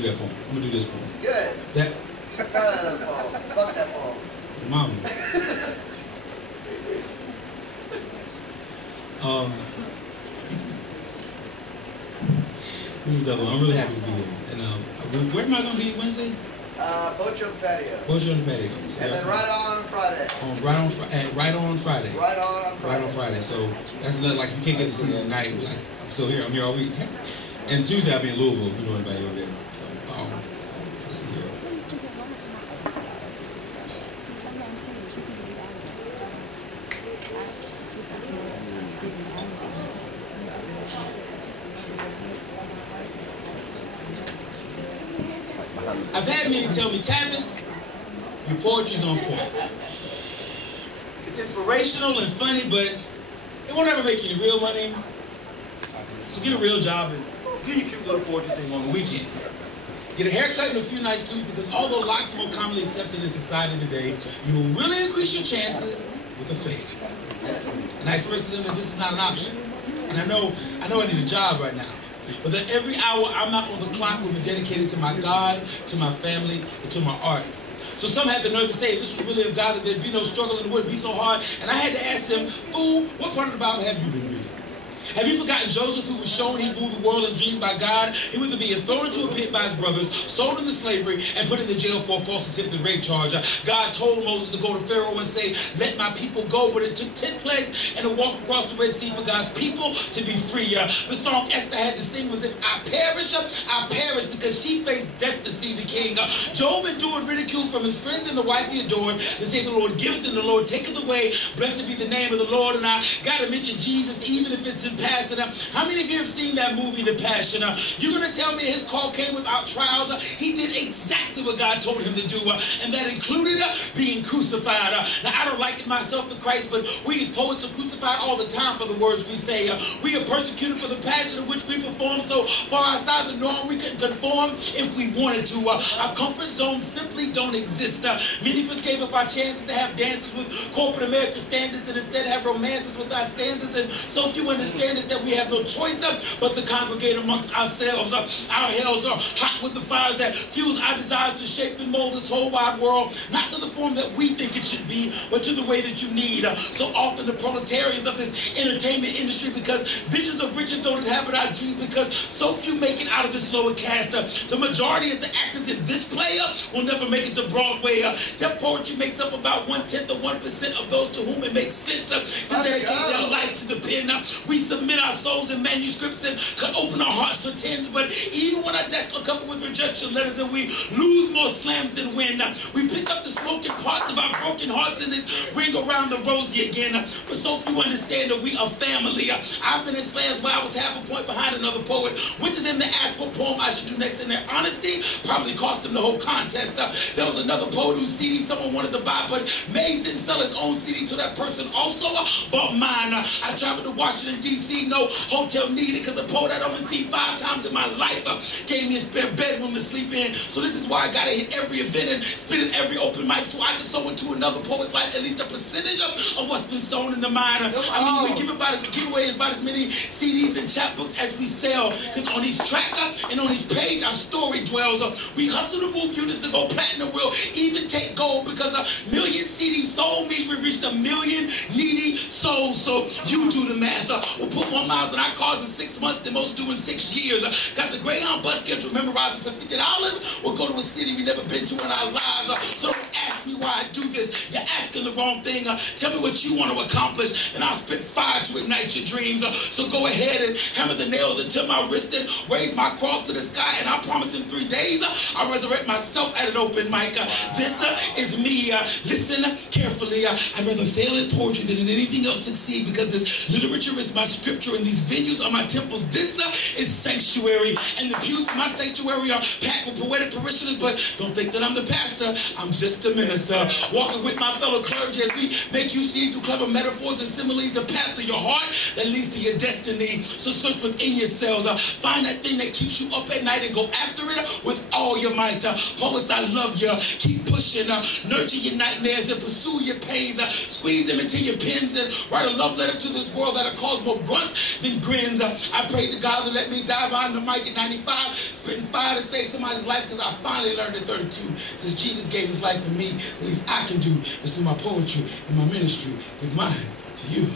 do that poem. I'm gonna do this poem. Good. That. I'm tired of that poem. Fuck that poem. Mom. This is the other one. I'm really happy to be here. And where am I gonna be Wednesday? Bocho on the patio. Bocho on the patio. And then right on Friday. Right on Friday. Right on Friday. So that's another, like, you can't get to see me tonight. Like, I'm still here. I'm here all week. And Tuesday I'll be in Louisville if you know anybody over there. So let's see here. I've had many tell me, Tavis, your poetry's on point. It's inspirational and funny, but it won't ever make you any real money. So get a real job and do your cute little poetry thing on the weekends. Get a haircut and a few nice suits, because although locks are more commonly accepted in society today, you will really increase your chances with a fade. And I expressed to them that this is not an option. And I know I need a job right now. But that every hour I'm not on the clock will be dedicated to my God, to my family, and to my art. So some had the nerve to say, if this was really of God, that there'd be no struggle and it wouldn't be so hard. And I had to ask them, fool, what part of the Bible have you been reading? Have you forgotten Joseph, who was shown he ruled the world in dreams by God? He was being thrown into a pit by his brothers, sold into slavery, and put in the jail for a false attempted rape charge. God told Moses to go to Pharaoh and say, let my people go. But it took 10 plagues and a walk across the Red Sea for God's people to be free. The song Esther had to sing was, if I perish, because she faced death to see the king. Job endured ridicule from his friends and the wife he adored. They say the Lord giveth and the Lord taketh away. Blessed be the name of the Lord. And I got to mention Jesus, even if it's in Passion. How many of you have seen that movie, The Passion? You're going to tell me his call came without trials. He did exactly what God told him to do, and that included being crucified. Now, I don't liken myself to Christ, but we as poets are crucified all the time for the words we say. We are persecuted for the passion of which we perform, so far outside the norm we couldn't conform if we wanted to. Our comfort zones simply don't exist. Many of us gave up our chances to have dances with corporate American standards and instead have romances with our stanzas, and so few understand is that we have no choice but to congregate amongst ourselves. Our hells are hot with the fires that fuse our desires to shape and mold this whole wide world, not to the form that we think it should be, but to the way that you need. So often the proletarians of this entertainment industry, because visions of riches don't inhabit our dreams, because so few make it out of this lower caste. The majority of the actors in this play will never make it to Broadway. Deaf poetry makes up about 1/10 of 1% of those to whom it makes sense to dedicate their life to the pen. We submit our souls in manuscripts and could open our hearts for tens, but even when our desks are covered with rejection letters and we lose more slams than win, we pick up the smoking parts of our broken hearts and this ring around the rosy again. But so few understand that we are family. I've been in slams where I was half a point behind another poet. Went to them to ask what poem I should do next, and their honesty probably cost them the whole contest. There was another poet whose CD someone wanted to buy, but Mays didn't sell his own CD to that person also bought mine. I traveled to Washington, D.C., no hotel needed, because a poet I'd only seen 5 times in my life gave me a spare bedroom to sleep in. So this is why I gotta hit every event and spit in every open mic, so I can sow into another poet's life at least a percentage of what's been sown in the mind. I mean, we give away about as many CDs and chapbooks as we sell, because on each track and on each page our story dwells. We hustle to move units to go platinum, we'll even take gold, because a million CDs sold means we reached 1 million needy souls. So you do the math. We'll put more miles on our cars in 6 months than most do in 6 years. Got the Greyhound bus schedule memorizing for $50. We'll go to a city we've never been to in our lives. So don't ask me why I do this. You're asking the wrong thing. Tell me what you want to accomplish, and I'll spit fire to ignite your dreams. So go ahead and hammer the nails into my wrist and raise my cross to the sky, and I promise in 3 days I'll resurrect myself at an open mic. This is me. Listen carefully. I'd rather fail at poetry than in anything else succeed, because this literature is my scripture and these venues are my temples. This is sanctuary, and the pews of my sanctuary are packed with poetic parishioners, but don't think that I'm the pastor. I'm just a minister. promised. Walking with my fellow clergy as we make you see through clever metaphors and similes the path to your heart that leads to your destiny. So search within yourselves. Find that thing that keeps you up at night and go after it with all your might. Poets, I love you. Keep pushing. Nurture your nightmares and pursue your pains. Squeeze them into your pens and write a love letter to this world that'll cause more grunts than grins. I pray to God to let me die behind the mic at 95, spitting fire to save somebody's life, because I finally learned at 32. Since Jesus gave his life for me, the least I can do is through my poetry and my ministry, give mine to you.